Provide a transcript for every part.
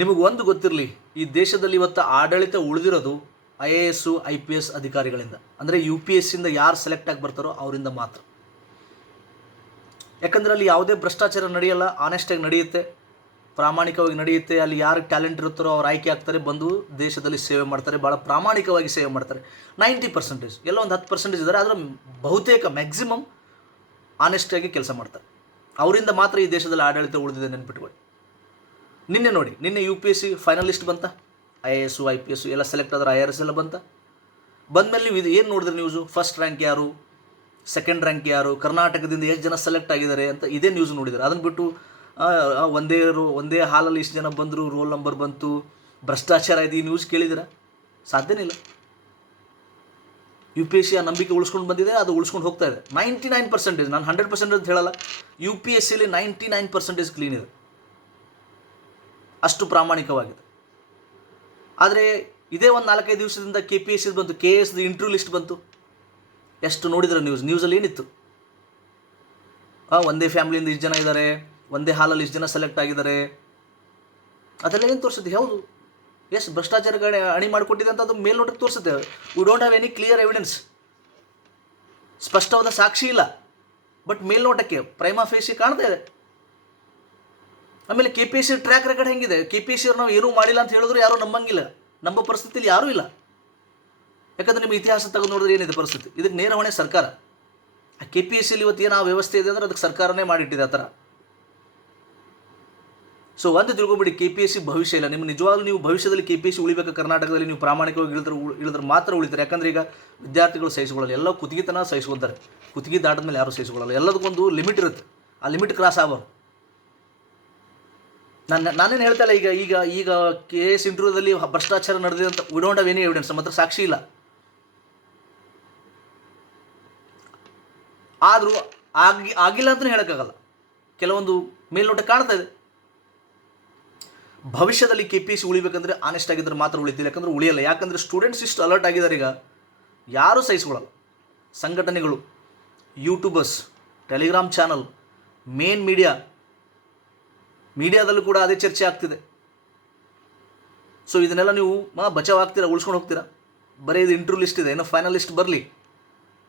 ನಿಮಗೆ ಒಂದು ಗೊತ್ತಿರಲಿ, ಈ ದೇಶದಲ್ಲಿ ಇವತ್ತು ಆಡಳಿತ ಉಳಿದಿರೋದು IAS IPS ಅಧಿಕಾರಿಗಳಿಂದ. ಅಂದರೆ UPSCಯಿಂದ ಯಾರು ಸೆಲೆಕ್ಟ್ ಆಗಿ ಬರ್ತಾರೋ ಅವರಿಂದ ಮಾತ್ರ. ಯಾಕಂದರೆ ಅಲ್ಲಿ ಯಾವುದೇ ಭ್ರಷ್ಟಾಚಾರ ನಡೆಯಲ್ಲ, ಆನೆಸ್ಟಾಗಿ ನಡೆಯುತ್ತೆ, ಪ್ರಾಮಾಣಿಕವಾಗಿ ನಡೆಯುತ್ತೆ. ಅಲ್ಲಿ ಯಾರು ಟ್ಯಾಲೆಂಟ್ ಇರುತ್ತಾರೋ ಅವ್ರು ಆಯ್ಕೆ ಆಗ್ತಾರೆ, ಬಂದು ದೇಶದಲ್ಲಿ ಸೇವೆ ಮಾಡ್ತಾರೆ, ಭಾಳ ಪ್ರಾಮಾಣಿಕವಾಗಿ ಸೇವೆ ಮಾಡ್ತಾರೆ. 90% ಎಲ್ಲ ಒಂದು 10% ಇದ್ದಾರೆ, ಆದರೆ ಬಹುತೇಕ ಮ್ಯಾಕ್ಸಿಮಮ್ ಆನೆಸ್ಟಾಗಿ ಕೆಲಸ ಮಾಡ್ತಾರೆ. ಅವರಿಂದ ಮಾತ್ರ ಈ ದೇಶದಲ್ಲಿ ಆಡಳಿತ ಉಳಿದಿದೆ, ನೆನ್ಪಿಟ್ಕೊಳ್ಳಿ. ನಿನ್ನೆ ನೋಡಿ, ನಿನ್ನೆ UPSC ಫೈನಲಿಸ್ಟ್ ಬಂತ, IAS IPS ಎಲ್ಲ ಸೆಲೆಕ್ಟ್ ಆದ್ರೆ IRS ಎಲ್ಲ ಬಂತ. ಬಂದಮೇಲೆ ನೀವು ಇದು ಏನು ನೋಡಿದ್ರೆ ನ್ಯೂಸು, ಫಸ್ಟ್ ರ್ಯಾಂಕ್ ಯಾರು, ಸೆಕೆಂಡ್ ರ್ಯಾಂಕ್ ಯಾರು, ಕರ್ನಾಟಕದಿಂದ ಎಷ್ಟು ಜನ ಸೆಲೆಕ್ಟ್ ಆಗಿದ್ದಾರೆ ಅಂತ ಇದೇ ನ್ಯೂಸ್ ನೋಡಿದ್ದಾರೆ. ಅದನ್ನು ಬಿಟ್ಟು ಒಂದೇ ಹಾಲಲ್ಲಿ ಇಷ್ಟು ಜನ ಬಂದರು, ರೋಲ್ ನಂಬರ್ ಬಂತು, ಭ್ರಷ್ಟಾಚಾರ ಇದೆ, ಈ ನ್ಯೂಸ್ ಕೇಳಿದ್ದೀರಾ? ಸಾಧ್ಯನೇ ಇಲ್ಲ. UPSC ಆ ನಂಬಿಕೆ ಉಳಿಸ್ಕೊಂಡು ಬಂದಿದೆ, ಅದು ಉಳಿಸ್ಕೊಂಡು ಹೋಗ್ತಾ ಇದೆ. 99%, ನಾನು 100% ಅಂತ ಹೇಳಲ್ಲ, UPSCಲಿ 99% ಕ್ಲೀನ್ ಇದೆ, ಅಷ್ಟು ಪ್ರಾಮಾಣಿಕವಾಗಿದೆ. ಆದರೆ ಇದೇ ಒಂದು 4-5 ದಿವಸದಿಂದ KPSC ಬಂತು, KS ಇಂಟರ್ವ್ಯೂ ಲಿಸ್ಟ್ ಬಂತು. ಎಷ್ಟು ನೋಡಿದ್ರೆ ನ್ಯೂಸಲ್ಲಿ ಏನಿತ್ತು? ಒಂದೇ ಫ್ಯಾಮಿಲಿಯಿಂದ ಇಷ್ಟು ಜನ ಇದ್ದಾರೆ, ಒಂದೇ ಹಾಲಲ್ಲಿ ಇಷ್ಟು ಜನ ಸೆಲೆಕ್ಟ್ ಆಗಿದ್ದಾರೆ, ಅದೆಲ್ಲ ಏನು ತೋರಿಸುತ್ತೆ? ಯಾವುದು ಎಷ್ಟು ಭ್ರಷ್ಟಾಚಾರಗಳ ಅಣಿ ಮಾಡಿಕೊಟ್ಟಿದೆ ಅಂತ ಅದು ಮೇಲ್ನೋಟಕ್ಕೆ ತೋರಿಸುತ್ತೆ. We don't have any clear evidence, ಸ್ಪಷ್ಟವಾದ ಸಾಕ್ಷಿ ಇಲ್ಲ, ಬಟ್ ಮೇಲ್ನೋಟಕ್ಕೆ ಪ್ರೈಮಾ ಫೇಸಿ ಕಾಣ್ತಾ ಇದೆ. ಆಮೇಲೆ KPSC ಟ್ರ್ಯಾಕ್ ರೆಕಾರ್ಡ್ ಹೆಂಗಿದೆ? KPSC ನಾವು ಏನೂ ಮಾಡಿಲ್ಲ ಅಂತ ಹೇಳಿದ್ರು ಯಾರೂ ನಂಬಂಗಿಲ್ಲ, ನಂಬೋ ಪರಿಸ್ಥಿತಿಯಲ್ಲಿ ಯಾರೂ ಇಲ್ಲ. ಯಾಕಂದರೆ ನಿಮ್ಮ ಇತಿಹಾಸ ತಗೊಂಡು ನೋಡಿದ್ರೆ ಏನಿದೆ ಪರಿಸ್ಥಿತಿ? ಇದಕ್ಕೆ ನೇರ ಹೊಣೆ ಸರ್ಕಾರ. ಆ KPSCಲಿ ಇವತ್ತು ಏನು ಆ ವ್ಯವಸ್ಥೆ ಇದೆ ಅಂದರೆ ಅದಕ್ಕೆ ಸರ್ಕಾರನೇ ಮಾಡಿಟ್ಟಿದೆ ಆ ಥರ. ಸೊ ಒಂದು ತಿಳ್ಕೊಬಿಡಿ, KPSC ಭವಿಷ್ಯ ಇಲ್ಲ. ನಿಮ್ಮ ನಿಜವಾಗ್ಲೂ ನೀವು ಭವಿಷ್ಯದಲ್ಲಿ KPSC ಉಳಿಬೇಕು ಕರ್ನಾಟಕದಲ್ಲಿ, ನೀವು ಪ್ರಾಮಾಣಿಕವಾಗಿ ಇಳಿದ್ರೆ ಮಾತ್ರ ಉಳಿತಾರೆ. ಯಾಕಂದರೆ ಈಗ ವಿದ್ಯಾರ್ಥಿಗಳು ಸಹಿಸಿಕೊಳ್ಳಲ್ಲ, ಎಲ್ಲ ಕುತ್ತಿಗೆತನ ಸಹಿಸ್ಕೊಳ್ತಾರೆ. ಕುತ್ತಿಗೆ ದಾಟಿದ ಮೇಲೆ ಯಾರೂ ಸಹಿಸ್ಕೊಳ್ಳಲ್ಲ. ಎಲ್ಲದಕ್ಕೊಂದು ಲಿಮಿಟ್ ಇರುತ್ತೆ, ಆ ಲಿಮಿಟ್ ಕ್ರಾಸ್ ಆಗೋರು. ನಾನೇನು ಹೇಳ್ತಾ ಇಲ್ಲ, ಈಗ KS ಇಂಟರ್ವ್ಯೂದಲ್ಲಿ ಭ್ರಷ್ಟಾಚಾರ ನಡೆದಿದೆ ಅಂತ we don't have any evidence, ನಮ್ಮ ಹತ್ರ ಸಾಕ್ಷಿ ಇಲ್ಲ. ಆದರೂ ಆಗಿಲ್ಲ ಅಂತಲೇ ಹೇಳೋಕ್ಕಾಗಲ್ಲ, ಕೆಲವೊಂದು ಮೇಲ್ನೋಟ ಕಾಣ್ತಾ ಇದೆ. ಭವಿಷ್ಯದಲ್ಲಿ KPSC ಉಳಿಬೇಕಂದ್ರೆ ಆನೆಸ್ಟ್ ಆಗಿದ್ರೆ ಮಾತ್ರ ಉಳಿತಿಲ್ಲ, ಯಾಕಂದರೆ ಉಳಿಯಲ್ಲ. ಯಾಕಂದರೆ ಸ್ಟೂಡೆಂಟ್ಸ್ ಇಷ್ಟು ಅಲರ್ಟ್ ಆಗಿದ್ದಾರೆ, ಈಗ ಯಾರೂ ಸಹಿಸ್ಕೊಳ್ಳಲ್ಲ. ಸಂಘಟನೆಗಳು, ಯೂಟ್ಯೂಬರ್ಸ್, ಟೆಲಿಗ್ರಾಮ್ ಚಾನಲ್, ಮೇನ್ ಮೀಡಿಯಾದಲ್ಲೂ ಕೂಡ ಅದೇ ಚರ್ಚೆ ಆಗ್ತಿದೆ. ಸೊ ಇದನ್ನೆಲ್ಲ ನೀವು ಬಚಾವ್ ಆಗ್ತೀರಾ, ಉಳಿಸ್ಕೊಂಡು ಹೋಗ್ತೀರಾ? ಬರೀ ಇದು ಇಂಟರ್ವ್ಯೂ ಲಿಸ್ಟ್ ಇದೆ, ಏನೋ ಫೈನಲ್ ಲಿಸ್ಟ್ ಬರಲಿ,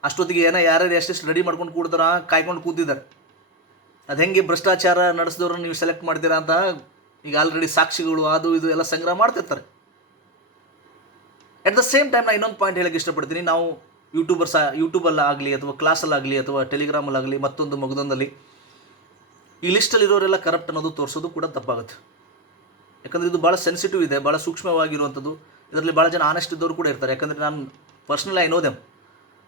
ಅಷ್ಟೊತ್ತಿಗೆ ಯಾರ್ಯಾರು ಎಷ್ಟೆಷ್ಟು ರೆಡಿ ಮಾಡ್ಕೊಂಡು ಕೂಡ್ತಾರ, ಕಾಯ್ಕೊಂಡು ಕೂತಿದ್ದಾರೆ. ಅದು ಹೆಂಗೆ ಭ್ರಷ್ಟಾಚಾರ ನಡೆಸಿದವ್ರನ್ನ ನೀವು ಸೆಲೆಕ್ಟ್ ಮಾಡ್ತೀರಾ ಅಂತ ಈಗ ಆಲ್ರೆಡಿ ಸಾಕ್ಷಿಗಳು ಅದು ಇದು ಎಲ್ಲ ಸಂಗ್ರಹ ಮಾಡ್ತಿರ್ತಾರೆ. ಎಟ್ ದ ಸೇಮ್ ಟೈಮ್ ನಾನು ಇನ್ನೊಂದು ಪಾಯಿಂಟ್ ಹೇಳಕ್ಕೆ ಇಷ್ಟಪಡ್ತೀನಿ. ನಾವು ಯೂಟ್ಯೂಬಲ್ಲಾಗಲಿ ಅಥವಾ ಕ್ಲಾಸಲ್ಲಾಗಲಿ ಅಥವಾ ಟೆಲಿಗ್ರಾಮಲ್ಲಾಗಲಿ ಮತ್ತೊಂದು ಮಗದೊಂದಲ್ಲಿ ಈ ಲಿಸ್ಟಲ್ಲಿರೋರೆಲ್ಲ ಕರಪ್ಟ್ ಅನ್ನೋದು ತೋರಿಸೋದು ಕೂಡ ತಪ್ಪಾಗುತ್ತೆ. ಯಾಕಂದರೆ ಇದು ಭಾಳ ಸೆನ್ಸಿಟಿವ್ ಇದೆ, ಭಾಳ ಸೂಕ್ಷ್ಮವಾಗಿರುವಂಥದ್ದು. ಇದರಲ್ಲಿ ಭಾಳ ಜನ ಆನೆಸ್ಟ್ ಇದ್ದವರು ಕೂಡ ಇರ್ತಾರೆ. ಯಾಕಂದರೆ ನಾನು ಪರ್ಸ್ನಲಿ ಐ ನೋ ದೆಮ್.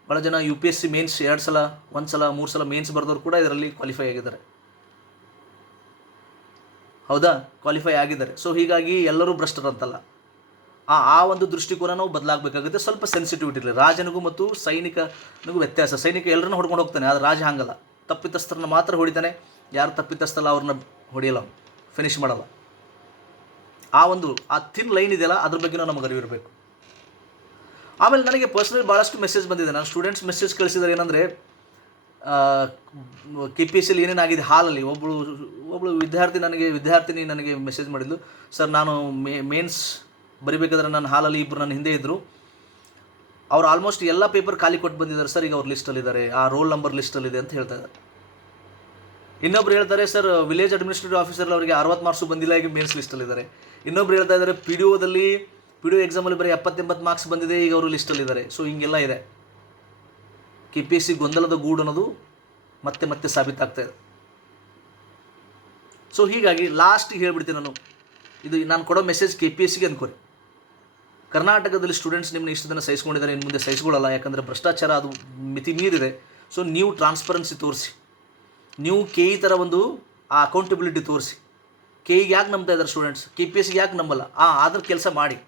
ಭಾಳ ಜನ UPSC ಮೇನ್ಸ್ 2 ಸಲ 1 ಸಲ 3 ಸಲ ಮೇನ್ಸ್ ಬರೆದವರು ಕೂಡ ಇದರಲ್ಲಿ ಕ್ವಾಲಿಫೈ ಆಗಿದ್ದಾರೆ. ಹೌದಾ? ಕ್ವಾಲಿಫೈ ಆಗಿದ್ದಾರೆ. ಸೊ ಹೀಗಾಗಿ ಎಲ್ಲರೂ ಭ್ರಷ್ಟರಂತಲ್ಲ. ಆ ಒಂದು ದೃಷ್ಟಿಕೋನ ನಾವು ಬದಲಾಗಬೇಕಾಗುತ್ತೆ. ಸ್ವಲ್ಪ ಸೆನ್ಸಿಟಿವಿಟಿ ಇರಲಿ. ರಾಜನಿಗೂ ಮತ್ತು ಸೈನಿಕನಿಗೂ ವ್ಯತ್ಯಾಸ. ಸೈನಿಕ ಎಲ್ಲರನ್ನೂ ಹೊಡ್ಕೊಂಡು ಹೋಗ್ತಾನೆ, ಆದರೆ ರಾಜ ಹಾಗಲ್ಲ. ತಪ್ಪಿತಸ್ಥರನ್ನ ಮಾತ್ರ ಹೊಡಿತಾನೆ, ಯಾರು ತಪ್ಪಿತಸ್ಥಲ್ಲ ಅವ್ರನ್ನ ಹೊಡೆಯಲ್ಲ, ಫಿನಿಷ್ ಮಾಡಲ್ಲ. ಆ ಥಿನ್ ಲೈನ್ ಇದೆಯಲ್ಲ, ಅದ್ರ ಬಗ್ಗೆನೂ ನಮಗೆ ಅರಿವಿರಬೇಕು. ಆಮೇಲೆ ನನಗೆ ಪರ್ಸ್ನಲಿ ಭಾಳಷ್ಟು ಮೆಸೇಜ್ ಬಂದಿದೆ. ನಾನು ಸ್ಟೂಡೆಂಟ್ಸ್ ಮೆಸೇಜ್ ಕಳಿಸಿದ್ದಾರೆ ಏನಂದರೆ, KPSCಲಿ ಏನೇನಾಗಿದೆ ಹಾಲಲ್ಲಿ. ಒಬ್ಬಳು ವಿದ್ಯಾರ್ಥಿನಿ ನನಗೆ ಮೆಸೇಜ್ ಮಾಡಿದ್ಲು, ಸರ್ ನಾನು ಮೇನ್ಸ್ ಬರಿಬೇಕಾದ್ರೆ ನನ್ನ ಹಾಲಲ್ಲಿ ಇಬ್ಬರು ನನ್ನ ಹಿಂದೆ ಇದ್ದರು, ಅವ್ರು ಆಲ್ಮೋಸ್ಟ್ ಎಲ್ಲ ಪೇಪರ್ ಖಾಲಿ ಕೊಟ್ಟು ಬಂದಿದ್ದಾರೆ ಸರ್, ಈಗ ಅವ್ರು ಲಿಸ್ಟಲ್ಲಿದ್ದಾರೆ, ಆ ರೋಲ್ ನಂಬರ್ ಲಿಸ್ಟಲ್ಲಿದೆ ಅಂತ ಹೇಳ್ತಾ ಇದ್ದಾರೆ. ಇನ್ನೊಬ್ರು ಹೇಳ್ತಾರೆ, ಸರ್ ವಿಲೇಜ್ ಅಡ್ಮಿನಿಸ್ಟ್ರೇಟಿವ್ ಆಫೀಸರ್ ಅವರಿಗೆ 60 ಮಾರ್ಕ್ಸು ಬಂದಿಲ್ಲ, ಈಗ ಮೇನ್ಸ್ ಲಿಸ್ಟಲ್ಲಿದ್ದಾರೆ. ಇನ್ನೊಬ್ರು ಹೇಳ್ತಾ ಇದ್ದಾರೆ, PDO ಎಕ್ಸಾಮಲ್ಲಿ ಬರೀ 70-80 ಮಾರ್ಕ್ಸ್ ಬಂದಿದೆ, ಈಗ ಅವರು ಲಿಸ್ಟಲ್ಲಿದ್ದಾರೆ. ಸೊ ಹಿಂಗೆಲ್ಲ ಇದೆ. KPSC ಗೊಂದಲದ ಗೂಡು ಅನ್ನೋದು ಮತ್ತೆ ಸಾಬೀತಾಗ್ತಾ ಇದೆ. ಸೊ ಹೀಗಾಗಿ ಲಾಸ್ಟಿಗೆ ಹೇಳ್ಬಿಡ್ತೀನಿ ನಾನು ಕೊಡೋ ಮೆಸೇಜ್ KPSCಗೆ ಅಂದ್ಕೊರಿ. ಕರ್ನಾಟಕದಲ್ಲಿ ಸ್ಟೂಡೆಂಟ್ಸ್ ನಿಮ್ಮನ್ನ ಇಷ್ಟು ದಿನ ಸಹಿಸ್ಕೊಂಡಿದ್ದಾರೆ, ಇನ್ನು ಮುಂದೆ ಸಹಿಸ್ಕೊಳ್ಳಲ್ಲ. ಯಾಕಂದರೆ ಭ್ರಷ್ಟಾಚಾರ ಅದು ಮಿತಿ ಮೀರಿದೆ. ಸೊ ನೀವು ಟ್ರಾನ್ಸ್ಪರೆನ್ಸಿ ತೋರಿಸಿ, ನೀವು KE ಥರ ಒಂದು ಆ ಅಕೌಂಟಬಿಲಿಟಿ ತೋರಿಸಿ. KEಗೆ ಯಾಕೆ ನಂಬ್ತಾ ಇದ್ದಾರೆ ಸ್ಟೂಡೆಂಟ್ಸ್, KPSCಗೆ ಯಾಕೆ ನಂಬಲ್ಲ? ಅದ್ರ ಕೆಲಸ ಮಾಡಿ,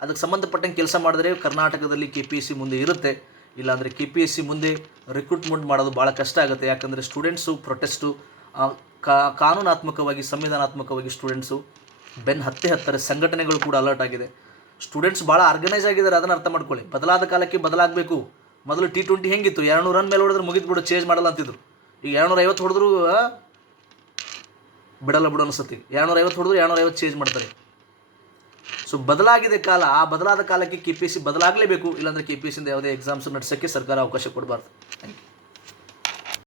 ಅದಕ್ಕೆ ಸಂಬಂಧಪಟ್ಟಂಗೆ ಕೆಲಸ ಮಾಡಿದ್ರೆ ಕರ್ನಾಟಕದಲ್ಲಿ KPSC ಮುಂದೆ ಇರುತ್ತೆ. ಇಲ್ಲಾಂದರೆ KPSC ಮುಂದೆ ರಿಕ್ರೂಟ್ಮೆಂಟ್ ಮಾಡೋದು ಭಾಳ ಕಷ್ಟ ಆಗುತ್ತೆ. ಯಾಕಂದರೆ ಸ್ಟೂಡೆಂಟ್ಸು ಪ್ರೊಟೆಸ್ಟು, ಕಾನೂನಾತ್ಮಕವಾಗಿ ಸಂವಿಧಾನಾತ್ಮಕವಾಗಿ ಸ್ಟೂಡೆಂಟ್ಸು ಬೆನ್ನು ಹತ್ತಾರೆ. ಸಂಘಟನೆಗಳು ಕೂಡ ಅಲರ್ಟ್ ಆಗಿದೆ. ಸ್ಟೂಡೆಂಟ್ಸ್ ಭಾಳ ಆರ್ಗನೈಸ್ ಆಗಿದ್ದಾರೆ, ಅದನ್ನು ಅರ್ಥ ಮಾಡ್ಕೊಳ್ಳಿ. ಬದಲಾದ ಕಾಲಕ್ಕೆ ಬದಲಾಗಬೇಕು. ಮೊದಲು T20 ಹೆಂಗಿತ್ತು, 200 ರನ್ ಮೇಲೆ ಹೊಡೆದ್ರೆ ಮುಗಿದು ಬಿಡು, ಚೇಂಜ್ ಮಾಡಲ್ಲ ಅಂತಿದ್ರು. ಈಗ 250 ಹೊಡೆದ್ರು ಬಿಡಲ್ಲ ಬಿಡು ಅನಿಸುತ್ತೆ. 250 ಹೊಡೆದ್ರು 250 ಚೇಂಜ್ ಮಾಡ್ತಾರೆ. ಸೊ ಬದಲಾಗಿದೆ ಕಾಲ, ಆ ಬದಲಾದ ಕಾಲಕ್ಕೆ KPSC ಬದಲಾಗಲೇಬೇಕು, ಇಲ್ಲಾಂದರೆ KPSCಯಿಂದ ಯಾವುದೇ ಎಕ್ಸಾಮ್ಸ್ ನಡೆಸೋಕ್ಕೆ ಸರ್ಕಾರ ಅವಕಾಶ ಕೊಡಬಾರ್ದು. Thank you.